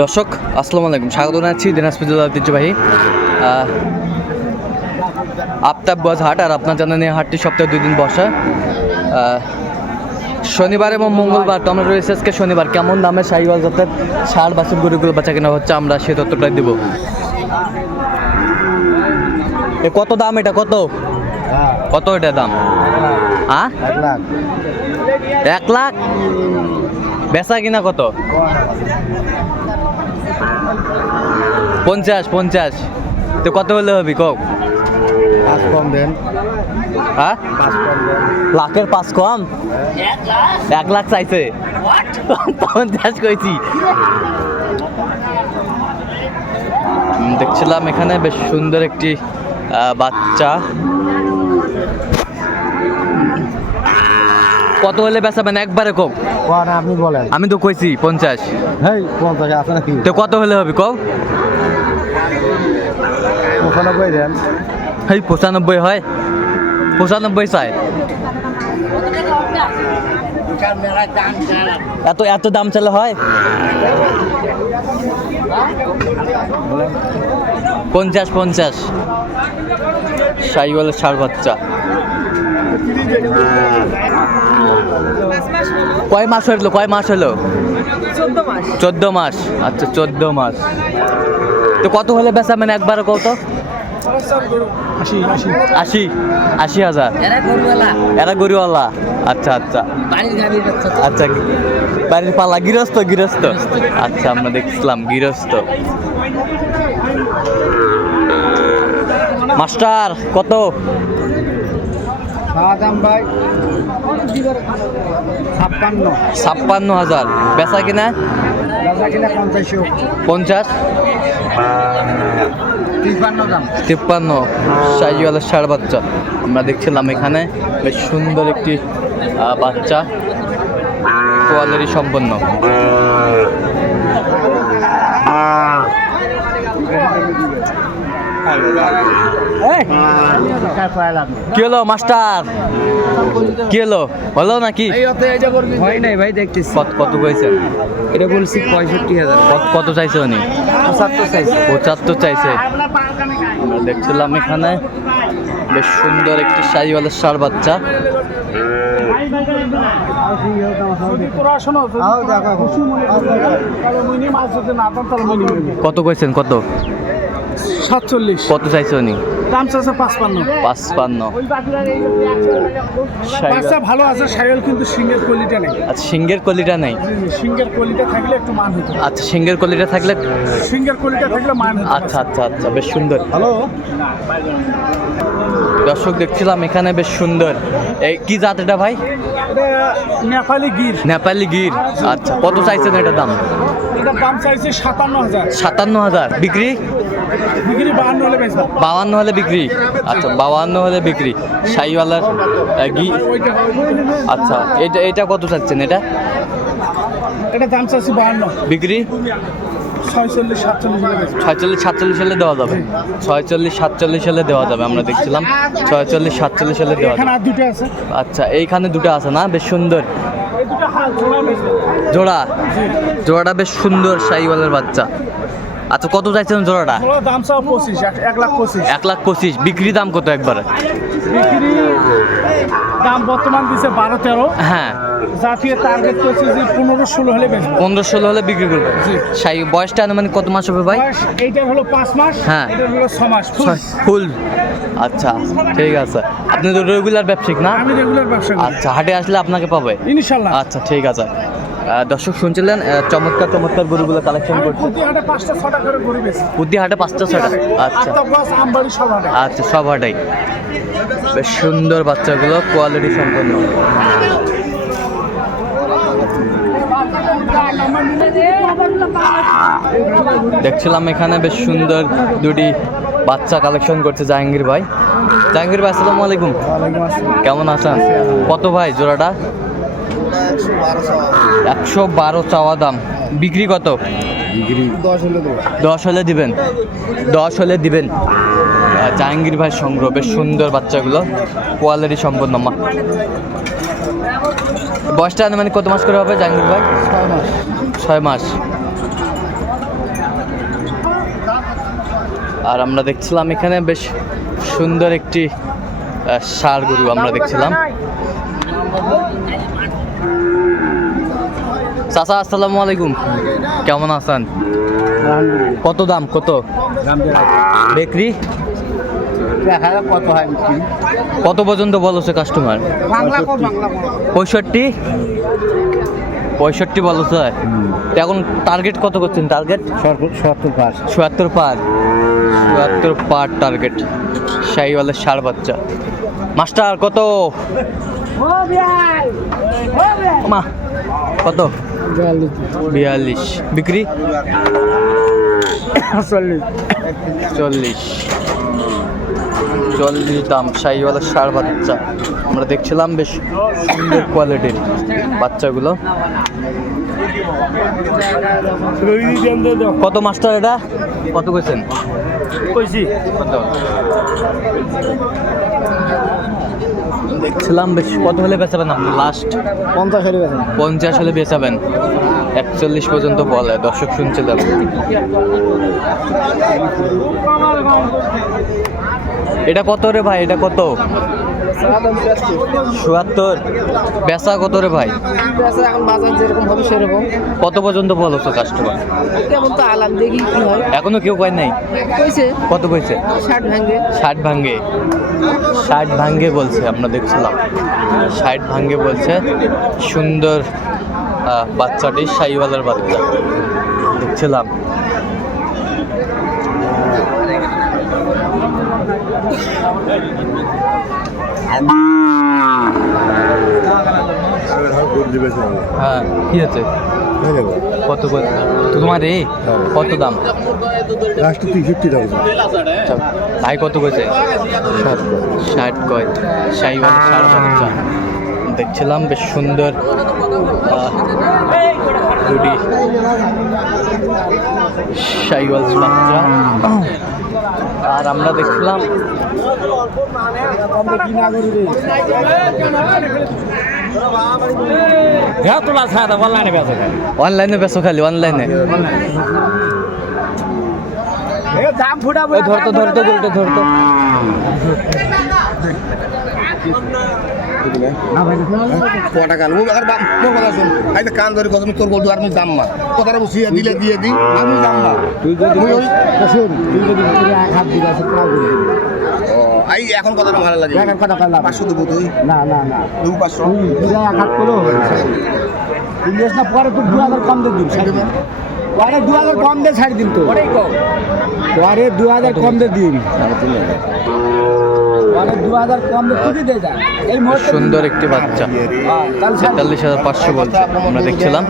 দর্শক আসসালামু আলাইকুম। স্বাগত জানাচ্ছি দিনাজপুর জেলার ঐতিহ্যবাহী আহ, আফতাব বাজ হাট আর আপনার জানেন এই হাটটি সপ্তাহে দুই দিন বসা। শনিবার এবং মঙ্গলবার তো আমরা রয়েছে আজকে শনিবার। কেমন দামে শাহিওয়াল জাতের ষাট বাছুর গরুগুলো বাচ্চা কেনা হচ্ছে আমরা সে তথ্যটাই দেবো। এ কত দাম এটা? কত? কত এটা দাম? লাখ। এক লাখ? বেচা কিনা কত? পঞ্চাশ পঞ্চাশ। তো কত হলে হবে কক কম দেন। হ্যাঁ? লাখের পাঁচ কম? এক লাখ চাইছে। পঞ্চাশ কইছি। দেখছিলাম এখানে বেশ সুন্দর একটি বাচ্চা। কত হলে বেচাবেন একবারে কম? আপনি বলেন। আমি তো কইছি পঞ্চাশ। হেই পঞ্চাশ তো কত হলে হবে কও? পঁচানব্বই দেন। এই পঁচানব্বই হয়? পঁচানব্বই চাই। এত এত দাম চালে হয়? পঞ্চাশ পঞ্চাশ। সাইওয়ালের সার বাচ্চা। কয় মাস হলো কয় মাস হলো? চোদ্দ মাস। আচ্ছা চোদ্দ মাস। তো কত হলে বেচা মানে একবার কত আশি আশি। হাজার। এরা গরুওয়ালা। গরিওয়ালা। আচ্ছা আচ্ছা। আচ্ছা বাড়ির পালা গৃহস্থ গৃহস্থ। আচ্ছা আমরা দেখছিলাম গৃহস্থ। মাস্টার কত? ভাই ছাপ্পান্ন। ছাপ্পান্ন হাজার। বেচা কিনা? পঞ্চাশ তিপ্পান্ন তিপ্পান্ন। ষাড় বাচ্চা। আমরা দেখছিলাম এখানে বেশ সুন্দর একটি বাচ্চা। কোয়ালিটি সম্পন্ন। কি হলো মাস্টার? কি হলো? হলো নাকি? হয় নাই ভাই দেখতেছি। কত কত কইছেন এটা বলছি পঁয়ষট্টি হাজার। কত কত চাইছে উনি? পঁচাত্তর চাইছে। পঁচাত্তর চাইছে। দেখছিলাম এখানে বেশ সুন্দর একটি সাইওয়ালা সার বাচ্চা। কত কইছেন কত? সাতচল্লিশ। কত চাইছে উনি? দাম চাচ্ছে পাঁচপান্ন। পাঁচপান্ন। বাচ্চা ভালো আছে সাইকেল কিন্তু সিঙ্গের কোয়ালিটি নেই। আচ্ছা সিঙ্গের কলিটা নেই? সিঙ্গের কোয়ালিটি থাকলে একটু মান হতো। আচ্ছা সিঙ্গের কলিটা থাকলে সিঙ্গের কোয়ালিটি থাকলে মান হতো। আচ্ছা আচ্ছা আচ্ছা বেশ সুন্দর। হ্যালো? দর্শক দেখছিলাম এখানে বেশ সুন্দর। এই কি জাত এটা ভাই? নেপালি গির। নেপালি গির। আচ্ছা কত চাইছেন এটার দাম? এটার দাম চাইছে সাতান্ন হাজার। সাতান্ন হাজার। বিক্রি? বাউান্ন হলে বিক্রি? আচ্ছা বাউান্ন হলে বিক্রি। সাইওয়ালার ঘি? আচ্ছা এটা এটা কত চাচ্ছেন এটা? এটা দাম চাইছে বাহান্ন। বিক্রি? ছয়চল্লিশ সাতচল্লিশ সালে দেওয়া যাবে। ছয়চল্লিশ সাতচল্লিশ সালে দেওয়া যাবে আমরা দেখছিলাম। ছয়চল্লিশ সাতচল্লিশ সালে দেওয়া যাবে। আচ্ছা এইখানে দুটো আছে না? বেশ সুন্দর। জোড়া জোড়া। জোড়াটা বেশ সুন্দর সাইওয়ালের বাচ্চা। আচ্ছা কত চাইছেন জোড়াটা? দাম চাও পঁচিশ এক- লাখ পঁচিশ। এক লাখ পঁচিশ। বিক্রি দাম কত একবারে? বিক্রি দাম বর্তমান দিছে বারো তেরো। হ্যাঁ। জাতীয় টার্গেট করছে যে পনেরো ষোলো হলে বেচবো। পনেরো ষোলো হলে বিক্রি করবে? সাই বয়সটা আনুমানিক কত মাস হবে ভাই? এইটার হলো পাঁচ মাস হ্যাঁ। এটার হলো ছ মাস। ফুল। আচ্ছা ঠিক আছে। আপনি তো রেগুলার ব্যবসায়িক না? আমি রেগুলার ব্যবসা আচ্ছা হাটে আসলে আপনাকে পাবে? ইনশাল্লাহ। আচ্ছা ঠিক আছে। দর্শক শুনছিলেন চমৎকার চমৎকার গরুগুলো কালেকশন করছে। বুদ্ধি হাটে পাঁচটা ছটা? আচ্ছা। আচ্ছা সব হাটাই। বেশ সুন্দর বাচ্চাগুলো কোয়ালিটি সম্পন্ন। দেখছিলাম এখানে বেশ সুন্দর দুটি বাচ্চা কালেকশন করছে জাহাঙ্গীর ভাই। জাহাঙ্গীর ভাই আসসালামু আলাইকুম। কেমন আছেন? কত ভাই জোড়াটা? একশো বারো চাওয়া দাম। বিক্রি কত? দশ হলে দিবেন? দশ হলে দিবেন। জাহাঙ্গীর ভাই সংগ্রহ বেশ সুন্দর বাচ্চাগুলো। কোয়ালিটি সম্পন্ন মা। বয়সটা মানে কত মাস করে হবে জাহাঙ্গীর ভাই? ছয় মাস। আর আমরা দেখছিলাম এখানে বেশ সুন্দর একটি ষাঁড় গরু আমরা দেখছিলাম। চাচা, আসসালামু আলাইকুম। কেমন আছেন? কত দাম, কত? বিক্রি? কত পর্যন্ত বলছে কাস্টমার পঁয়ষট্টি? পঁয়ষট্টি বলছে এখন টার্গেট কত করছেন? টার্গেট চুয়াত্তর পার। চুয়াত্তর পার টার্গেট শাহিওয়ালের ষাড় বাচ্চা। মাস্টার, কত? মা কত? বিয়াল্লিশ। বিক্রি? চল্লিশ। চল্লিশ। চল্লিশ দাম শাহিওয়ালের ষাড় বাচ্চা। আমরা দেখছিলাম বেশ সুন্দর কোয়ালিটির বাচ্চাগুলো। কত মাস্টার এটা? কত কইছেন? কইছি কত? দেখছিলাম বেশ কত হলে বেচাবেন আপনি? লাস্ট পঞ্চাশ হলে বেচাবেন। পঞ্চাশ হলে বেচাবেন। একচল্লিশ পর্যন্ত বলে দর্শক শুনছিলাম এটা কত রে ভাই? এটা কত? চুয়াত্তর। বেচা কত রে ভাই? এখন বাজার যেরকম হবে সেরকম। কত পর্যন্ত বলছো কাস্টমার কেমন তো আলাম দেখি কি হয়। এখনও কেউ কয় নাই? কইছে? কত কইছে ষাট ভাঙ্গে ষাট ভাঙ্গে ষাট ভাঙ্গে বলছে আমরা দেখছিলাম। ষাট ভাঙ্গে বলছে সুন্দর বাচ্চাটি সাইওয়ালার বাচ্চা। দেখছিলাম। হ্যাঁ আছে? কত তোমার কত দাম? লাস্ট আচ্ছা, ভাই কত কইছে ষাট কয় শাহিওয়াল দেখছিলাম বেশ সুন্দর দুটি বাচ্চা। আর আমরা দেখছিলাম অনলাইনে বেসো খালি অনলাইনে ধরতো ধরতো ধরতো কটা কান ও আর বাম কথা শুন। আই কান ধরে কথা তোর বলতো আর আমি দাম কথাটা দিলে দিয়ে দি আমি দাম মা। তুই যদি শুন তুই যদি এক হাত দিলে আছে প্রায় বলে দিবি। ও আই এখন কথাটা ভালো লাগে। এখন কথা কাল পাঁচশো দেবো তুই। না না না। দু পাঁচশো। দুটা এক হাত করো ইংলিশ না পরে তো দু হাজার কম দিয়ে দিন পরে দু হাজার কম দিয়ে ছাড়ি দিন তো পরে দু হাজার কম দিয়ে দিন মুহূর্তে সুন্দর একটি বাচ্চা। হ্যাঁ। তেতাল্লিশ হাজার পাঁচশো বলছে আমরা দেখছিলাম।